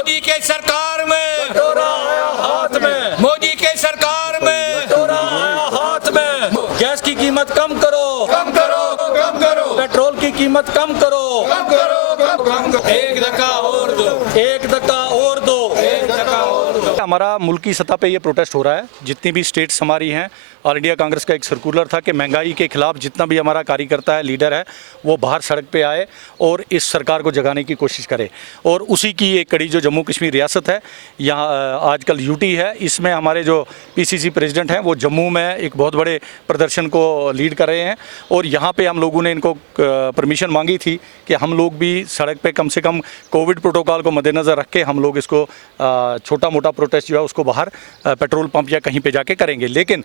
मोदी के सरकार में कटोरा आया हाथ में, मोदी के सरकार में कटोरा आया हाथ में। गैस की कीमत कम करो, कम करो, कम करो, पेट्रोल की कीमत कम करो, कम करो, कम करो। एक धक्का और दो, एक धक्का और दो। एक धक्का और दो। हमारा मुल्की सतह पे ये प्रोटेस्ट हो रहा है। जितनी भी स्टेट्स हमारी हैं, ऑल इंडिया कांग्रेस का एक सर्कुलर था कि महंगाई के खिलाफ जितना भी हमारा कार्यकर्ता है, लीडर है, वो बाहर सड़क पे आए और इस सरकार को जगाने की कोशिश करे। और उसी की एक कड़ी जो जम्मू कश्मीर रियासत है, यहाँ आजकल यूटी है, इसमें हमारे जो पीसीसी प्रेसिडेंट हैं वो जम्मू में एक बहुत बड़े प्रदर्शन को लीड कर रहे हैं। और यहाँ पे हम लोगों ने इनको परमिशन मांगी थी कि हम लोग भी सड़क पे कम से कम कोविड प्रोटोकॉल को मद्देनज़र रख के हम लोग इसको छोटा मोटा प्रोटेस्ट जो है उसको बाहर पेट्रोल पंप या कहीं पे जाके करेंगे। लेकिन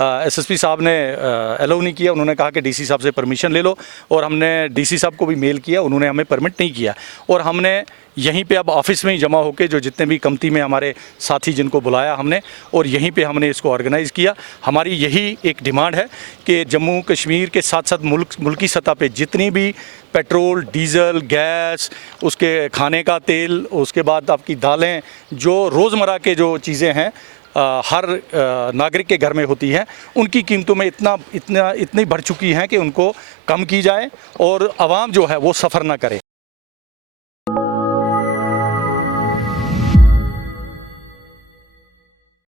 एसएसपी साहब ने अलाउ नहीं किया। उन्होंने कहा कि डीसी साहब से परमिशन ले लो, और हमने डीसी साहब को भी मेल किया, उन्होंने हमें परमिट नहीं किया। और हमने यहीं पे अब ऑफिस में ही जमा होकर जो जितने भी कमती में हमारे साथी जिनको बुलाया हमने, और यहीं पे हमने इसको ऑर्गेनाइज़ किया। हमारी यही एक डिमांड है कि जम्मू कश्मीर के साथ साथ मुल्की सतह पे जितनी भी पेट्रोल, डीज़ल, गैस, उसके खाने का तेल, उसके बाद आपकी दालें, जो रोज़मर्रा के जो चीज़ें हैं हर नागरिक के घर में होती हैं, उनकी कीमतों में इतनी बढ़ चुकी हैं कि उनको कम की जाए और आवाम जो है वो सफ़र ना करे।